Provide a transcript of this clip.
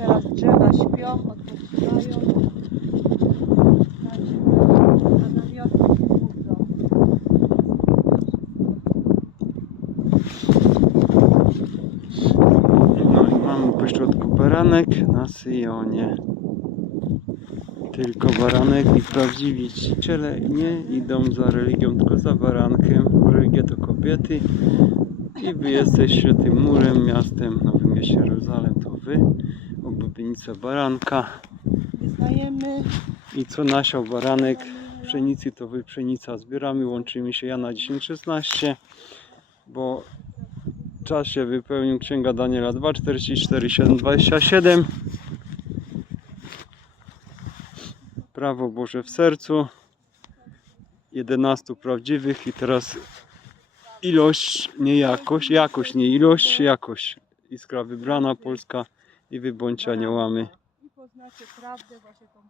teraz drzewa śpią, odpoczywają. Na namiotach się budzą. No i mamy po środku baranek na syjonie. Tylko baranek i prawdziwi czciciele nie idą za religią, tylko za barankiem. Religia to kobiety. I wy jesteście tym murem, miastem, Nowym Mieście Jeruzalem, to wy. Oblubienica baranka. Wyznajemy. I co nasiał baranek pszenicy, to wy pszenica zbieramy. Łączymy się Jana 10:16, bo czas się wypełnił. Księga Daniela 2:44, 7:27. Prawo Boże w sercu. 11 prawdziwych i teraz ilość, nie jakość, jakość, nie ilość, jakość. Iskra wybrana Polska i wy bądźcie aniołami. I poznacie prawdę, właśnie tą